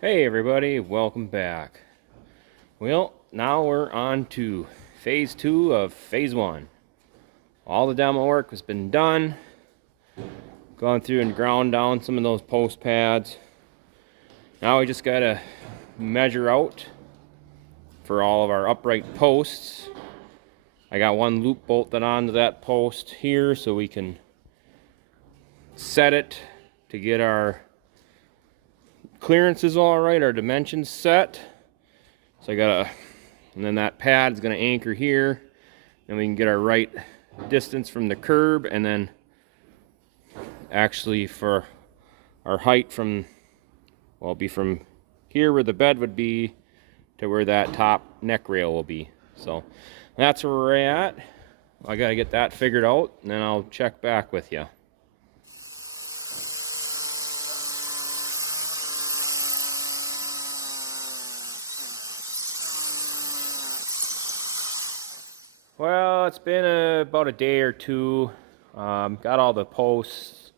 Hey everybody, welcome back. Well, now we're on to phase 2 of phase 1. All the demo work has been done. Gone through and ground down some of those post pads. Now we just gotta measure out for all of our upright posts. I got one loop bolted onto that post here so we can set it to get our clearances all right, our dimensions set. So and then that pad's gonna anchor here, and we can get our right distance from the curb, and then actually for our height from, well, it'll be from here where the bed would be to where that top neck rail will be. So that's where we're at. I gotta get that figured out, and then I'll check back with you. Well, it's been about a day or two. Got all the posts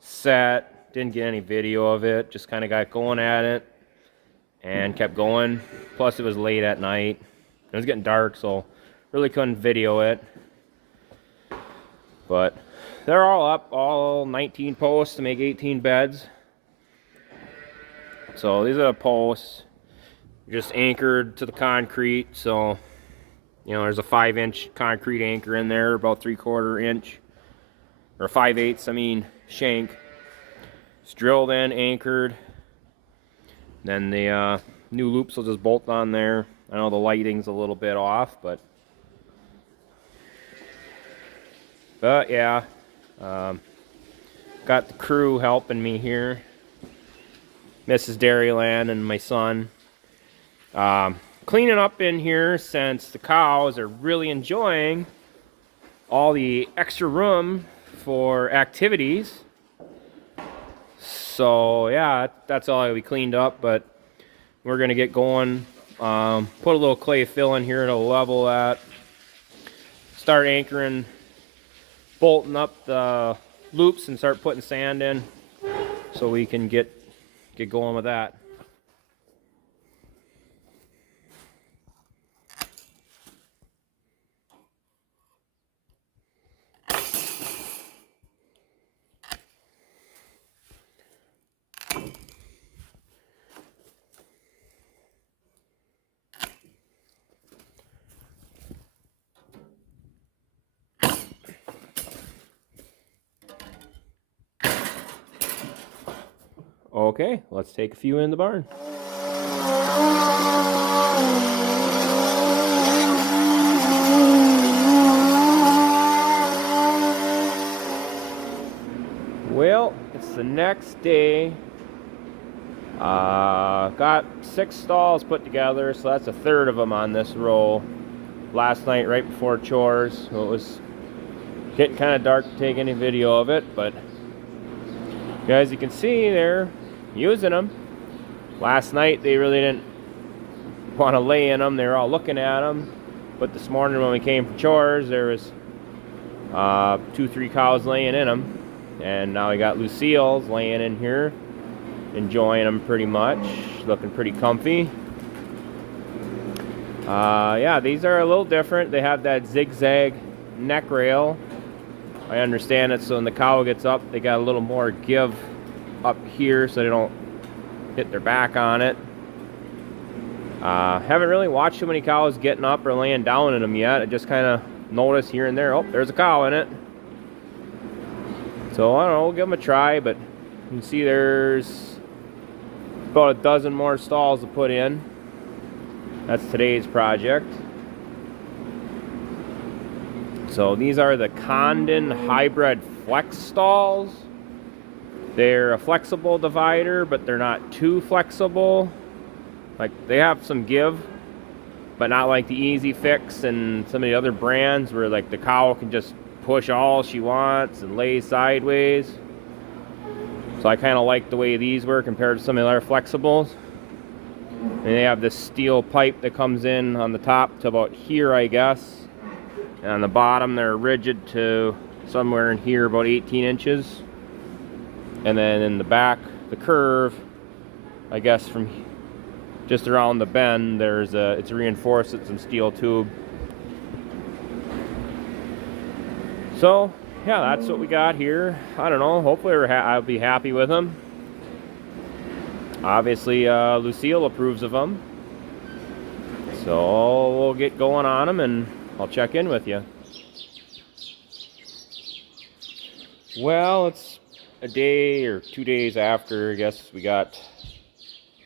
set. Didn't get any video of it. Just kind of got going at it and kept going. Plus, it was late at night. It was getting dark, so really couldn't video it. But they're all up, all 19 posts to make 18 beds. So these are the posts, just anchored to the concrete. So, you know, there's a 5-inch concrete anchor in there, about 3/4 inch, or 5/8, I mean, shank. It's drilled in, anchored. Then the new loops will just bolt on there. I know the lighting's a little bit off, but yeah. Got the crew helping me here. Mrs. Dairyland and my son. Cleaning up in here since the cows are really enjoying all the extra room for activities. So yeah, that's all we cleaned up, but we're gonna get going. Put a little clay fill in here to level that. Start anchoring, bolting up the loops, and start putting sand in so we can get going with that. Okay, let's take a few in the barn. Well, it's the next day. Got 6 stalls put together, so that's a third of them on this row. Last night, right before chores, so it was getting kind of dark to take any video of it, but as you can see, they're using them. Last night they really didn't want to lay in them. They were all looking at them, but this morning when we came for chores, there was 2-3 cows laying in them, and now we got Lucille's laying in here, enjoying them pretty much, looking pretty comfy. Yeah, these are a little different. They have that zigzag neck rail. I understand it, so when the cow gets up, they got a little more give up here so they don't hit their back on it. Haven't really watched too many cows getting up or laying down in them yet. I just kind of noticed here and there, oh, there's a cow in it. So I don't know, we'll give them a try, but you can see there's about a dozen more stalls to put in. That's today's project. So these are the Condon hybrid flex stalls. They're a flexible divider, but they're not too flexible. Like, they have some give, but not like the Easy Fix and some of the other brands where like the cow can just push all she wants and lay sideways. So I kind of like the way these work compared to some of the other flexibles. And they have this steel pipe that comes in on the top to about here, I guess. And on the bottom, they're rigid to somewhere in here, about 18 inches. And then in the back, the curve I guess from just around the bend, there's it's reinforced with some steel tube. So yeah, that's what we got here. I don't know. Hopefully I'll be happy with them. Obviously, Lucille approves of them. So we'll get going on them, and I'll check in with you. Well, it's a day or 2 days after, I guess,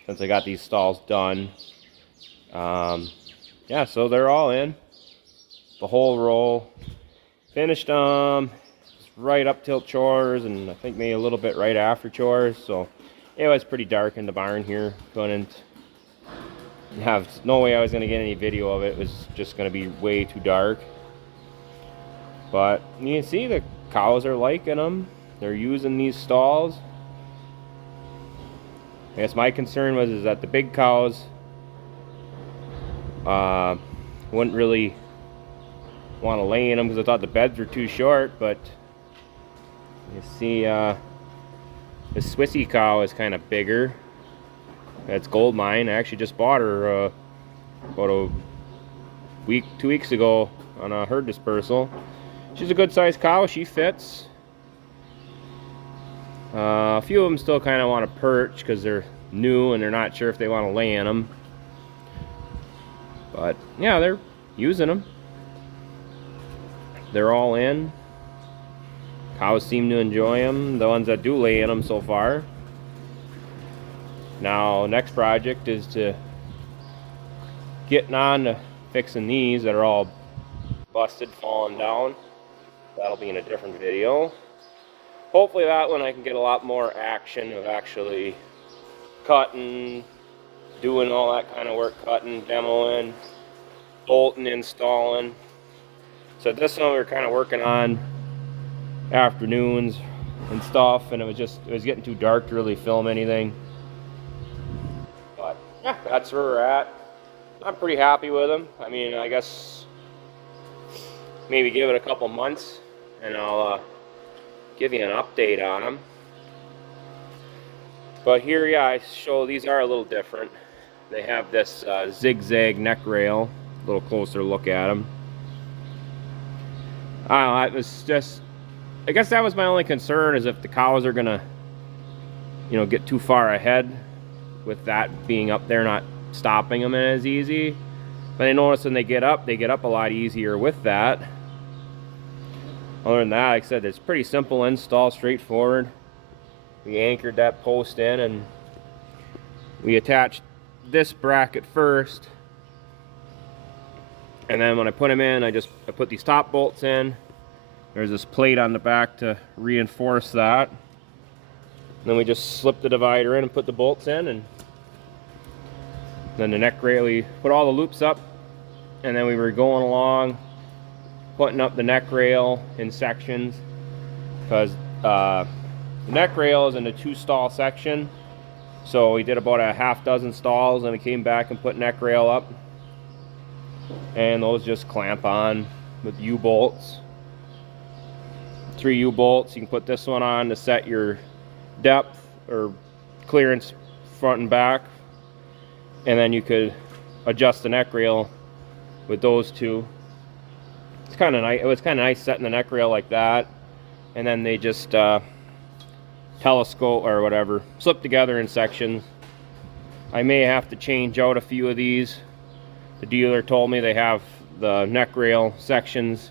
since I got these stalls done. Yeah, so they're all in. The whole row. Finished right up till chores, and I think maybe a little bit right after chores. So it was pretty dark in the barn here. Couldn't have no way I was gonna get any video of it. It was just gonna be way too dark. But you can see the cows are liking them. They're using these stalls. I guess my concern was that the big cows wouldn't really want to lay in them because I thought the beds were too short. But you see, the Swissy cow is kind of bigger. That's Gold Mine. I actually just bought her about a week, 2 weeks ago on a herd dispersal. She's a good sized cow. She fits. A few of them still kind of want to perch because they're new and they're not sure if they want to lay in them. But yeah, they're using them. They're all in. Cows seem to enjoy them, the ones that do lay in them so far. Now, next project is to getting on to fixing these that are all busted, falling down. That'll be in a different video. Hopefully that one I can get a lot more action of actually cutting, doing all that kind of work, cutting, demoing, bolting, installing. So this one we were kind of working on afternoons and stuff, and it was getting too dark to really film anything. But yeah, that's where we're at. I'm pretty happy with them. I mean, I guess maybe give it a couple months and I'll give you an update on them. But here, yeah, I show these are a little different. They have this zigzag neck rail. A little closer look at them. I don't know, it was just, I guess that was my only concern, is if the cows are gonna, you know, get too far ahead with that being up there, not stopping them as easy. But I noticed when they get up a lot easier with that. Other than that, like I said, it's pretty simple install, straightforward. We anchored that post in and we attached this bracket first. And then when I put them in, I put these top bolts in. There's this plate on the back to reinforce that. And then we just slip the divider in and put the bolts in, and then the neck rail, we put all the loops up, and then we were going along putting up the neck rail in sections, because the neck rail is in a 2-stall section. So we did about a half dozen stalls, and we came back and put neck rail up, and those just clamp on with U-bolts. 3 U-bolts. You can put this one on to set your depth or clearance front and back, and then you could adjust the neck rail with those 2. It's kind of nice. It was kind of nice setting the neck rail like that, and then they just telescope or whatever, slip together in sections. I may have to change out a few of these. The dealer told me they have the neck rail sections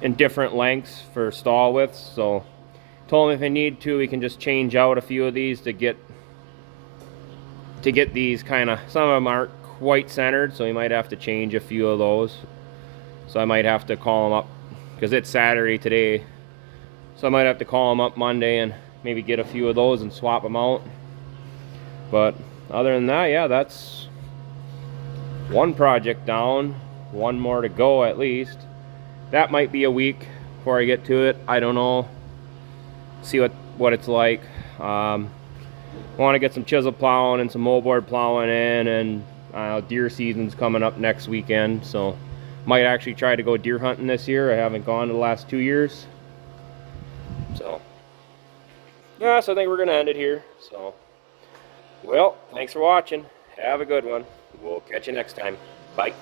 in different lengths for stall widths, so told me if I need to, we can just change out a few of these to get these kind of, some of them aren't quite centered, so we might have to change a few of those. So I might have to call them up, because it's Saturday today, so I might have to call them up Monday and maybe get a few of those and swap them out. But other than that, yeah, that's one project down, one more to go at least. That might be a week before I get to it. I don't know. See what it's like. I want to get some chisel plowing and some moldboard plowing in, and deer season's coming up next weekend, so might actually try to go deer hunting this year. I haven't gone the last 2 years. So yeah, so I think we're gonna end it here. So Well, thanks for watching. Have a good one. We'll catch you next time. Bye.